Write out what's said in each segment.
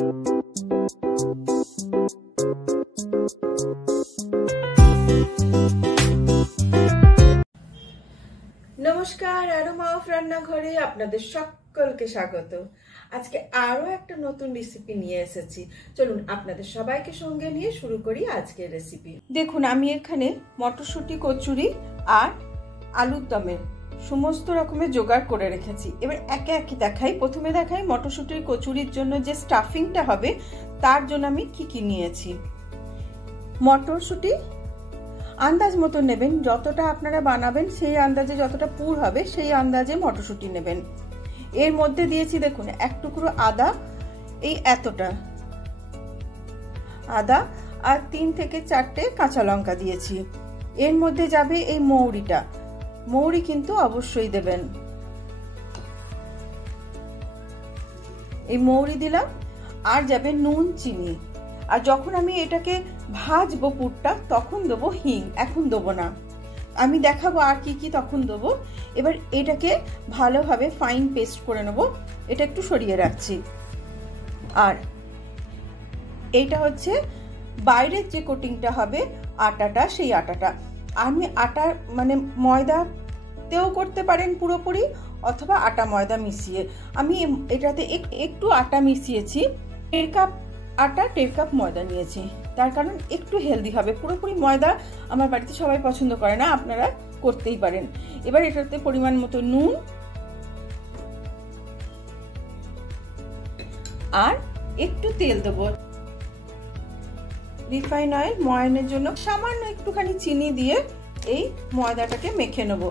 নমস্কার, aroma of রান্নাঘরে আপনাদের সকলকে স্বাগত। আজকে আরো একটা নতুন রেসিপি নিয়ে এসেছি। চলুন আপনাদের সবাইকে সঙ্গে নিয়ে শুরু করি আজকের রেসিপি। দেখুন, আমি এখানে মটরশুঁটি, কচুরি আর আলুর দমের সমস্ত রকমের জোগাড় করে রেখেছি। এবার একে একে দেখাই। প্রথমে দেখাই মটরশুঁটির কচুরির জন্য যে স্টাফিংটা হবে তার জন্য আমি কি কি নিয়েছি। মটরশুঁটি আন্দাজ মতো নেবেন, যতটা আপনারা বানাবেন সেই আন্দাজে, যতটা পুর হবে সেই আন্দাজে মটরশুঁটি নেবেন। এর মধ্যে দিয়েছি দেখুন এক টুকরো আদা, এই এতটা আদা, আর 3 থেকে 4টে কাঁচা লঙ্কা দিয়েছি। এর মধ্যে যাবে এই মৌরিটা, মৌরি কিন্তু অবশ্যই দেবেন। এই মৌরি দিলাম, আর যাবে নুন, চিনি। আর যখন আমি এটাকে ভাজবো পুরটা তখন দেবো হিং, এখন দেবো না, আমি দেখাবো আর কি কি তখন দেবো। এবার এটাকে ভালোভাবে ফাইন পেস্ট করে নেবো, এটা একটু সরিয়ে রাখছি। আর এইটা হচ্ছে বাইরের যে কোটিংটা হবে আটাটা, সেই আটাটা আমি আটা মানে ময়দাতেও করতে পারেন পুরোপুরি, অথবা আটা ময়দা মিশিয়ে। আমি এটাতে একটু আটা মিশিয়েছি, 1.5 কাপ আটা 1.5 কাপ ময়দা নিয়েছি, তার কারণ একটু হেলদি হবে। পুরোপুরি ময়দা আমার বাড়িতে সবাই পছন্দ করে না, আপনারা করতেই পারেন। এবার এটাতে পরিমাণ মতো নুন আর একটু তেল দেবো, রিফাইন অয়েল। ময়ানের জন্য সামান্য একটুখানি চিনি দিয়ে এই ময়দাটাকে মেখে নেব।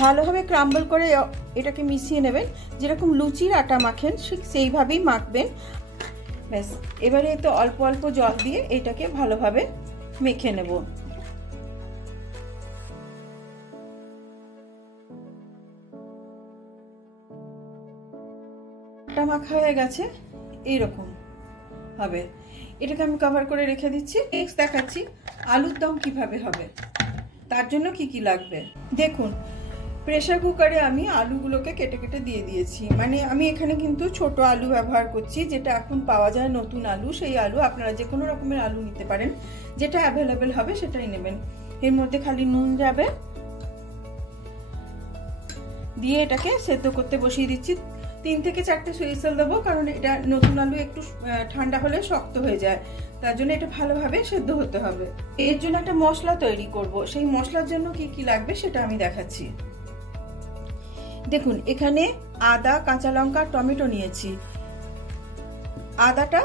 ভালোভাবে ক্রাম্বল করে এটাকে মিশিয়ে নেবেন, যেরকম লুচির আটা মাখেন ঠিক সেইভাবেই মাখবেন। ব্যাস, এবারে তো অল্প অল্প জল দিয়ে এটাকে ভালোভাবে মেখে নেব। আটা মাখা হয়ে গেছে, এইরকম হবে। এটাকে আমি কভার করে রেখে দিচ্ছি। নেক্সট দেখাচ্ছি আলুর দম কিভাবে হবে, তার জন্য কি কি লাগবে। দেখুন, প্রেসার কুকারে আমি আলুগুলোকে কেটে কেটে দিয়ে দিয়েছি। মানে আমি এখানে কিন্তু ছোট আলু ব্যবহার করছি, যেটা এখন পাওয়া যায় নতুন আলু। সেই আলু আপনারা যে কোনো রকমের আলু নিতে পারেন, যেটা অ্যাভেলেবেল হবে সেটাই নেবেন। এর মধ্যে খালি নুন যাবে, দিয়ে এটাকে সেদ্ধ করতে বসিয়ে দিচ্ছি। 3 থেকে 4টে হুইসেল দেবো, কারণ এটা নতুন আলু একটু ঠান্ডা হলে শক্ত হয়ে যায়, তার জন্য এটা ভালোভাবে সেদ্ধ হতে হবে। এর জন্য একটা মশলা তৈরি করব, সেই মশলার জন্য কি কি লাগবে সেটা আমি দেখাচ্ছি। দেখুন, এখানে আদা, কাঁচা লঙ্কা, টমেটো নিয়েছি। আদাটা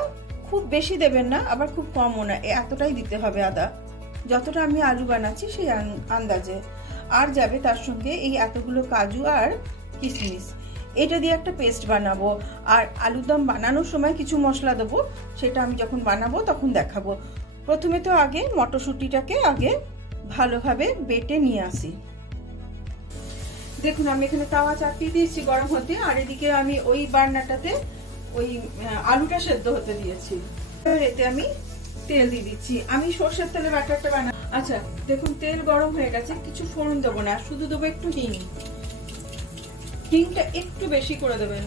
খুব বেশি দেবেন না, আবার খুব কমও না, এতটাই দিতে হবে আদা, যতটা আমি আলু বানাচ্ছি সেই আন্দাজে। আর যাবে তার সঙ্গে এই এতগুলো কাজু আর কিশমিশ, এটা দিয়ে একটা পেস্ট বানাবো। আর আলুর দম বানানোর সময় কিছু মশলা দেবো, সেটা আমি যখন বানাবো তখন দেখাবো। প্রথমে তো আগে মটরশুঁটিটাকে আগে ভালোভাবে বেটে নিয়ে আসি। দেখুন, আমি এখানে তাওয়া চাপিয়ে দিয়েছি গরম হতে, আর এদিকে আমি ওই বার্নারটাতে ওই আলুটা সেদ্ধ হতে দিয়েছি। এতে আমি তেল দিয়ে দিচ্ছি। আমি সর্ষের তেলে ব্যাটারটা বানাই। আচ্ছা, দেখুন তেল গরম হয়ে গেছে, কিছু ফোড়ন দেবো না, শুধু দেবো একটু হিং। হিংটা একটু বেশি করে দেবেন,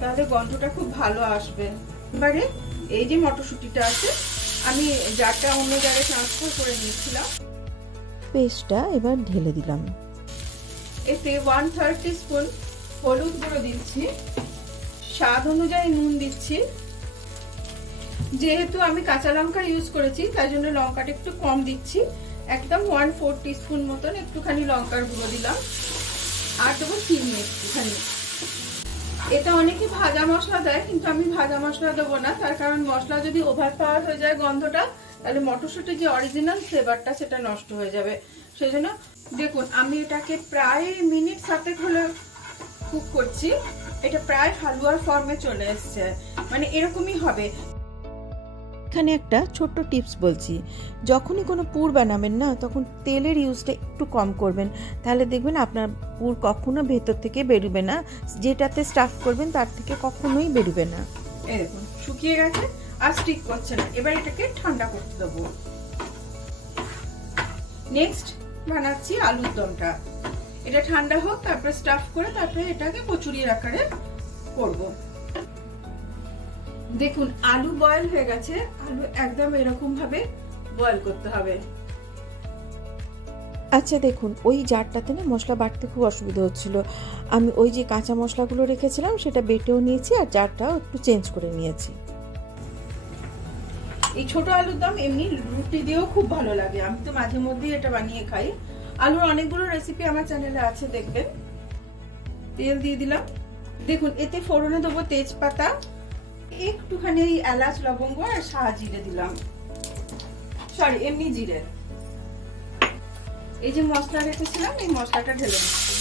তাহলে গন্ধটা খুব ভালো আসবে। এবারে এই যে মটরশুঁটিটা আছে, আমি জারটা অন্য জায়গায় ট্রান্সফার করে নিয়েছিলাম, পেস্টটা এবার ঢেলে দিলাম। এতে 1/3 টিস্পুন হলুদ গুঁড়ো দিচ্ছি, স্বাদ অনুযায়ী নুন দিচ্ছি। যেহেতু আমি কাঁচা লঙ্কা ইউজ করেছি তাই জন্য লঙ্কাটা একটু কম দিচ্ছি, একদম 1/4 টিস্পুন মতন একটুখানি লঙ্কার গুঁড়ো দিলাম। আর দেবো চিনি একটুখানি। এটা অনেকে ভাজা মশলা দেয়, কিন্তু আমি ভাজা মশলা দেবো না, তার কারণ মশলা যদি ওভার পাওয়ার হয়ে যায় গন্ধটা, তাহলে মটরশুঁটির যে অরিজিনাল ফ্লেভারটা সেটা নষ্ট হয়ে যাবে। সেই জন্য দেখুন, আমি এটাকে প্রায় মিনিট 7 হলে কুক করছি। এটা প্রায় হালুয়ার ফর্মে চলে এসছে, মানে এরকমই হবে। এখানে একটা ছোট্ট টিপস বলছি, যখনই কোনো পুর বানাবেন না, তখন তেলের ইউজটা একটু কম করবেন, তাহলে দেখবেন আপনার পুর কখনো ভেতর থেকে বেরোবে না, যেটাতে স্টাফ করবেন তার থেকে কখনোই বেরোবে না। এই দেখুন শুকিয়ে গেছে, আর স্টিক করছে না। এবার এটাকে ঠান্ডা করতে দেবো। নেক্সট বানাচ্ছি আলুর দমটা। এটা ঠান্ডা হোক, তারপরে স্টাফ করে তারপরে এটাকে কচুরির আকারে করব। দেখুন আলু বয়েল হয়ে গেছে, আলু একদম এরকম ভাবে বয়েল করতে হবে। আচ্ছা দেখুন, ওই জারটাতে না মশলা বাটতে খুব অসুবিধা হচ্ছিল। আমি ওই যে কাঁচা মশলাগুলো রেখেছিলাম সেটা বেটেও নিয়েছি আর জারটাও একটু চেঞ্জ করে নিয়েছি। এই ছোট আলুর দম এমনি রুটি দিয়েও খুব ভালো লাগে, আমি তো মাঝে মধ্যেই এটা বানিয়ে খাই। আলুর অনেকগুলো রেসিপি আমার চ্যানেলে আছে, দেখবেন। তেল দিয়ে দিলাম। দেখুন এতে ফোড়নে দেবো তেজপাতা, একটুখানি এলাচ লবঙ্গ আর সাদা জিরে দিলাম, সরি এমনি জিরে। এই যে মশলা রেখেছিলাম এই মশলাটা ঢেলে দিচ্ছি।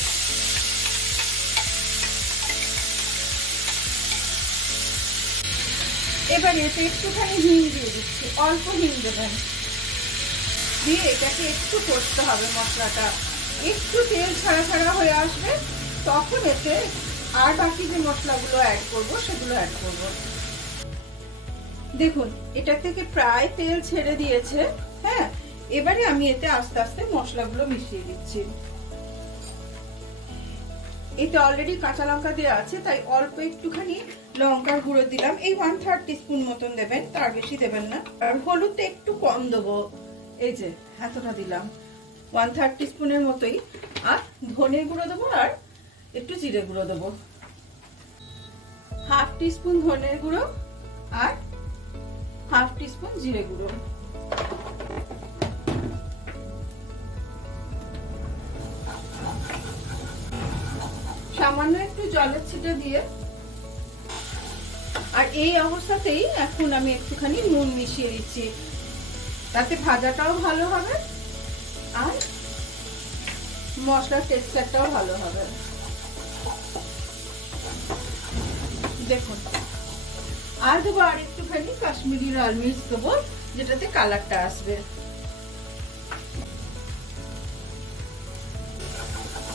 এবার এতে একটুখানি হিং দিয়ে দিচ্ছি, অল্প হিং দেবেন, দিয়ে এটাকে একটু কষতে হবে। মশলাটা একটু তেল ছাড়া ছাড়া হয়ে আসবে, তখন এতে আর বাকি যে মশলাগুলো অ্যাড করব সেগুলো অ্যাড করব। দেখুন এটা থেকে প্রায় তেল ছেড়ে দিয়েছে। হ্যাঁ, এবারে আমি এতে আস্তে আস্তে মশলাগুলো মিশিয়ে দিচ্ছি। এতে অলরেডি কাঁচা লঙ্কা দেওয়া আছে, তাই অল্প একটুখানি লঙ্কার গুঁড়ো দিলাম, এই 1/3 টিস্পুন মতন দেবেন, তার বেশি দেবেন না। আর হলুদটা একটু কম দেবো, এই যে এতটা দিলাম, 1/3 টিস্পুনের মতোই। আর ধনে গুঁড়ো দেবো আর একটু জিরে গুঁড়ো দেবো, 1/2 টিস্পুন ধনের গুঁড়ো আর 1/2 টিস্পুন জিরে গুঁড়ো। সামান্য একটু জলের ছিটে দিয়ে, আর এই অবস্থাতেই এখন আমি একটুখানি নুন মিশিয়ে দিচ্ছি, তাতে ভাজাটাও ভালো হবে আর মশলার টেক্সচারটাও ভালো হবে। দেখুন আর দেবো আর একটুখানি কাশ্মীরি লাল মির্চ দেবো, যেটাতে কালারটা আসবে।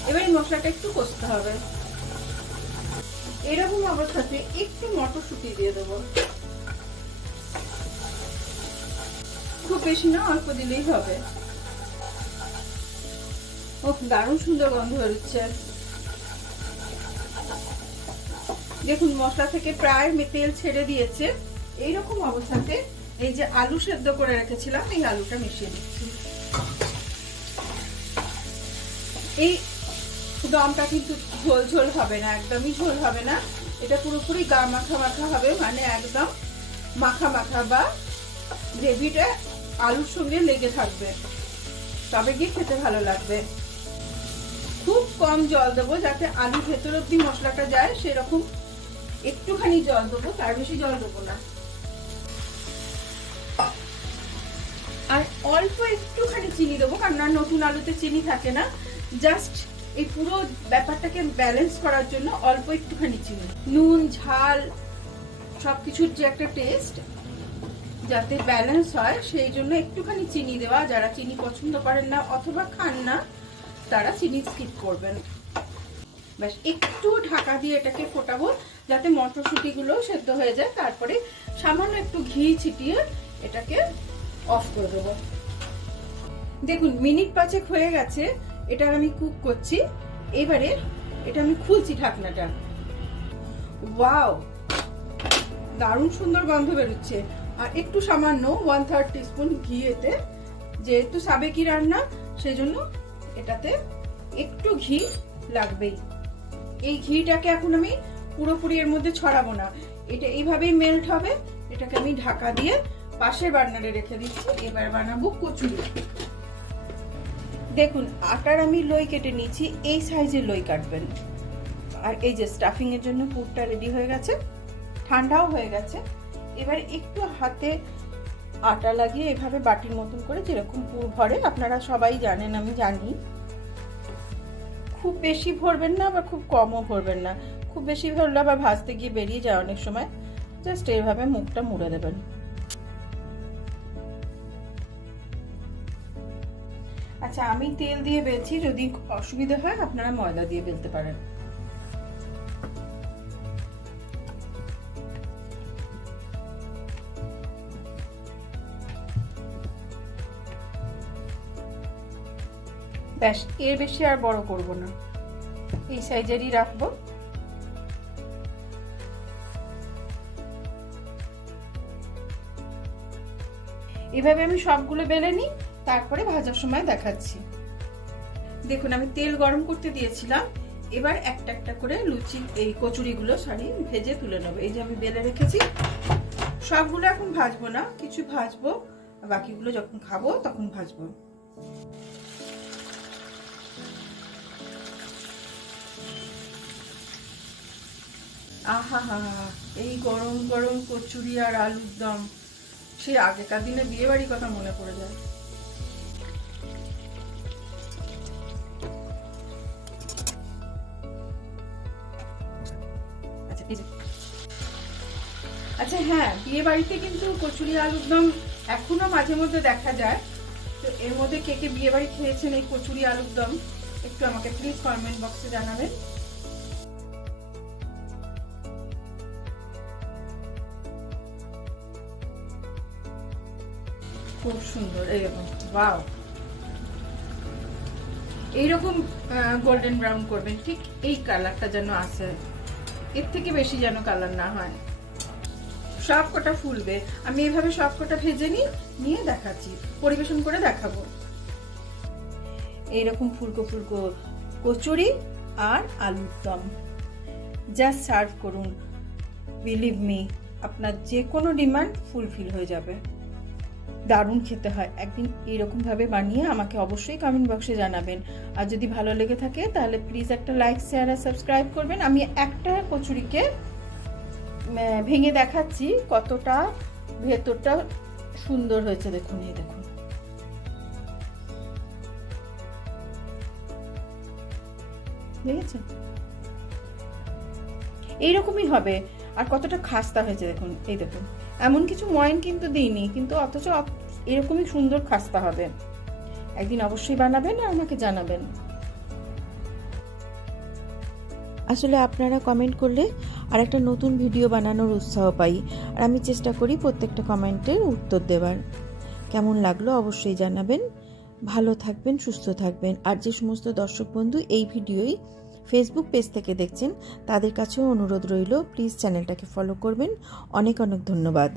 এবার মশলাটা একটু কষতে হবে। এরকম অবস্থাতে একটু মটরশুঁটি দিয়ে দেবো, খুব বেশি না, অল্প দিলেই হবে। ও দারুণ সুন্দর গন্ধ বেরোচ্ছে। দেখুন মশলা থেকে প্রায় তেল ছেড়ে দিয়েছে। এইরকম অবস্থাতে এই যে আলু সেদ্ধ করে রেখেছিলাম এই আলুটা মিশিয়ে দিচ্ছি। এই দমটা কিন্তু ঝোল ঝোল হবে না, একদমই ঝোল হবে না, এটা পুরোপুরি গা মাখা মাখা হবে, মানে একদম মাখা মাখা, বা গ্রেভিটা আলুর সঙ্গে লেগে থাকবে, তবে গিয়ে খেতে ভালো লাগবে। খুব কম জল দেবো, যাতে আলু ভেতর অব্দি মশলাটা যায়, সেরকম একটুখানি জল দেবো, তার বেশি জল দেবো না। আর অল্প একটুখানি চিনি দেবো, কারণ নতুন আলুতে চিনি থাকে না, জাস্ট এই পুরো ব্যাপারটাকে ব্যালেন্স করার জন্য অল্প একটুখানি চিনি। নুন ঝাল সবকিছুর যে একটা টেস্ট যাতে ব্যালেন্স হয়, সেই জন্য একটুখানি চিনি দেওয়া। যারা চিনি পছন্দ করেন না অথবা খান না তারা চিনি স্কিপ করবেন। ব্যাস একটু ঢাকা দিয়ে এটাকে ফোটাবো, যাতে মটরশুঁটিগুলো সেদ্ধ হয়ে যায়। তারপরে সামান্য একটু ঘি ছিটিয়ে এটাকে অফ করে দেবো। দেখুন মিনিট 5 হয়ে গেছে, এটা আমি কুক করছি। এবারে এটা আমি খুলছি ঢাকনাটা। ওয়াও, দারুণ সুন্দর গন্ধ বেরোচ্ছে। আর একটু সামান্য 1/3 টিস্পুন ঘি, এতে যেহেতু সাবেকি রান্না সেই জন্য এটাতে একটু ঘি লাগবেই। এই ঘিটাকে এখন আমি পুরোপুরি এর মধ্যে ছড়াবো না, এটা এইভাবেই মেল্ট হবে। এটাকে আমি ঢাকা দিয়ে পাশের বার্নারে রেখে দিচ্ছি। এবার বানাবো কচুরি। দেখুন আটার আমি লই কেটে নিয়েছি, এই সাইজের লই কাটবেন। আর এই যে স্টাফিং এর জন্য পুরটা রেডি হয়ে গেছে, ঠান্ডাও হয়ে গেছে। এবার একটু হাতে আটা লাগিয়ে এভাবে বাটির মতন করে যেরকম পুর ভরে, আপনারা সবাই জানেন, আমি জানি, খুব বেশি ভরবেন না বা খুব কমও ভরবেন না। খুব বেশি ভরলে আবার ভাজতে গিয়ে বেরিয়ে যায় অনেক সময়। জাস্ট এইভাবে মুখটা মুড়ে দেবেন। আচ্ছা আমি তেল দিয়ে বেলছি, যদি অসুবিধা হয় আপনারা ময়দা দিয়ে বেলতে পারেন। ব্যাস, এর বেশি আর বড় করব না, এই সাইজেরই রাখবো। এভাবে আমি সবগুলো বেলে নিই, তারপরে ভাজার সময় দেখাচ্ছি। দেখুন আমি তেল গরম করতে দিয়েছিলাম, এবার একটা একটা করে লুচি এই কচুরিগুলো ভেজে তুলে নেবো। এই যে আমি বেলে রেখেছি, সবগুলো এখন ভাজবো না, কিছু ভাজবো, বাকিগুলো যখন খাবো তখন ভাজবো। আহা হা, এই গরম গরম কচুরি আর আলুর দম, সে আগেকার দিনে বিয়ে বাড়ির কথা মনে পড়ে যায়। আচ্ছা হ্যাঁ, বিয়ে বাড়িতে কিন্তু কচুরি আলুর দম এখনো মাঝে মধ্যে দেখা যায়। তো এর মধ্যে কে কে বিয়ে বাড়ি খেয়েছেন এই কচুরি আলুর দম, একটু আমাকে প্লিজ কমেন্ট বক্সে জানাবেন। খুব সুন্দর, এইরকম ওয়াও, এইরকম গোল্ডেন ব্রাউন করবেন, ঠিক এই কালারটা যেন আসে, এর থেকে বেশি যেন কালার না হয়। সব কটা ফুলবে, আমি এইভাবে সব কটা ভেজে নিয়ে দেখাচ্ছি, পরিবেশন করে দেখাবো। এইরকম ফুলকো ফুলকো কচুরি আর আলুর দম জাস্ট সার্ভ করুন, বিলিভ মি আপনার যে কোনো ডিমান্ড ফুলফিল হয়ে যাবে। দারুণ খেতে হয়, একদিন এরকম ভাবে বানিয়ে আমাকে অবশ্যই কমেন্ট বক্সে জানাবেন। আর যদি ভালো লেগে থাকে তাহলে প্লিজ একটা লাইক, শেয়ার আর সাবস্ক্রাইব করবেন। আমি একটা কচুরিকে ভেঙে দেখাচ্ছি কতটা ভেতরটা সুন্দর হয়েছে, দেখুন এই দেখুন, দেখেছেন এইরকমই হবে। আর কতটা খাস্তা হয়েছে দেখুন, এই দেখুন, এমন কিছু ময়ন কিন্তু দিইনি, কিন্তু অথচ এরকমই সুন্দর খাস্তা হবে। একদিন অবশ্যই বানাবেন আর আমাকে জানাবেন। আসলে আপনারা কমেন্ট করলে আর একটা নতুন ভিডিও বানানোর উৎসাহ পাই, আর আমি চেষ্টা করি প্রত্যেকটা কমেন্টের উত্তর দেওয়ার। কেমন লাগলো অবশ্যই জানাবেন। ভালো থাকবেন, সুস্থ থাকবেন। আর যে সমস্ত দর্শক বন্ধু এই ভিডিওই ফেসবুক পেজ থেকে দেখছেন তাদের কাছেও অনুরোধ রইল, প্লিজ চ্যানেলটাকে ফলো করবেন। অনেক অনেক ধন্যবাদ।